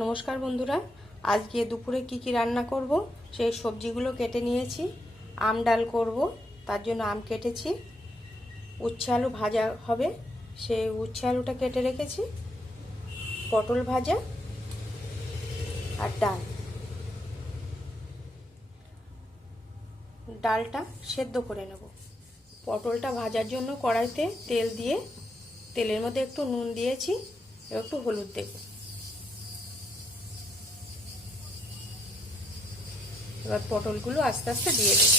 নমস্কার বন্ধুরা, আজকে দুপুরে কি রান্না করব সেই সবজিগুলো কেটে নিয়েছি। আম ডাল করব, তার জন্য আম কেটেছি। উচ্ছে আলু ভাজা হবে, সেই উচ্ছে আলুটা কেটে রেখেছি। পটল ভাজা আর ডাল। ডালটা সেদ্ধ করে নেব। পটলটা ভাজার জন্য কড়াইতে তেল দিয়ে, তেলের মধ্যে একটু নুন দিয়েছি, একটু হলুদ দেব। এবার পটলগুলো আস্তে আস্তে দিয়ে দেব।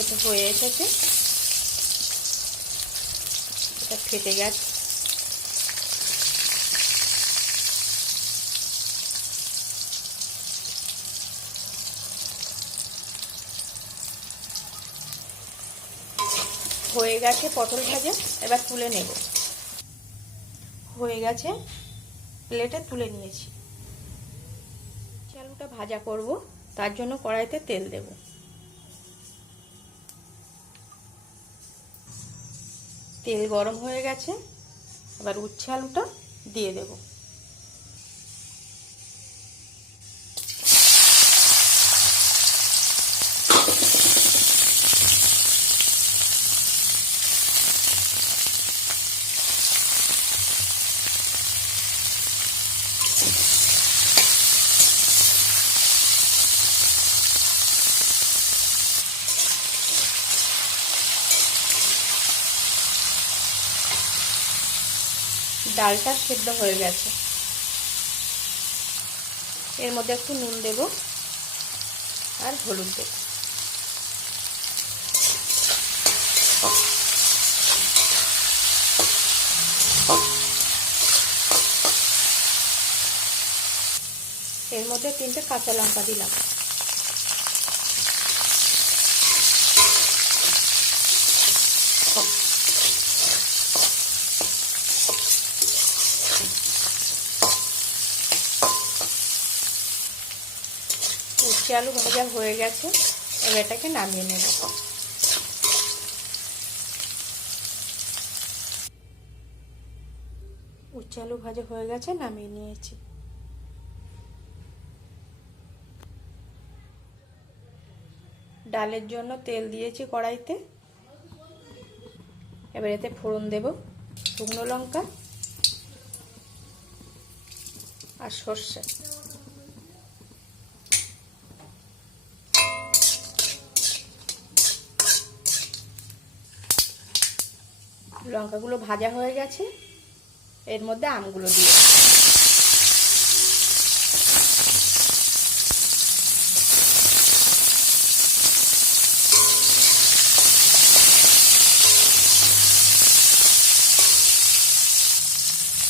এটা হয়ে এসেছে, এটা ফেটে গেছে। হয়ে গেছে পটল ভাজা, এবার তুলে নেব। হয়ে গেছে, প্লেটে তুলে নিয়েছি। আলুটা ভাজা করব, তার জন্য কড়াইতে তেল দেব। তেল গরম হয়ে গেছে, এবার উচ্ছে আলুটা দিয়ে দেব। ডালটা সেদ্ধ হয়ে গেছে, এর মধ্যে একটু নুন দেব আর হলুদ দেব। এর মধ্যে 3টে কাঁচা লঙ্কা দিলাম। উচ্ছে আলু ভাজা হয়ে গেছে, এবার এটাকে নামিয়ে নেব। উচ্ছে আলু ভাজা হয়ে গেছে, নামিয়ে নিয়েছি। ডালের জন্য তেল দিয়েছি কড়াইতে, এবার এতে ফোড়ন দেব। শুকনো লঙ্কা আর সর্ষে। লঙ্কাগুলো ভাজা হয়ে গেছে, এর মধ্যে আমগুলো দিয়ে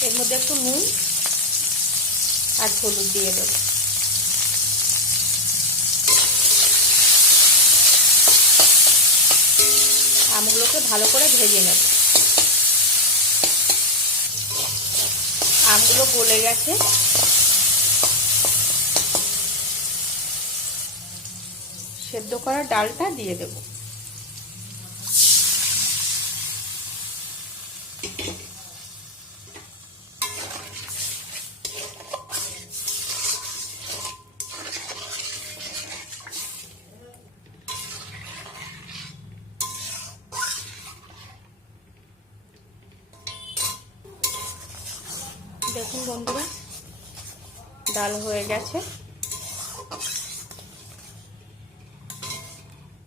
এর মধ্যে একটু নুন আর হলুদ দিয়ে দেব। আমগুলোকে ভালো করে ভেজে নেব। আমগুলো গলে গেছে, সেদ্ধ করা ডালটা দিয়ে দেব। দেখুন বন্ধুরা, ডাল হয়ে গেছে।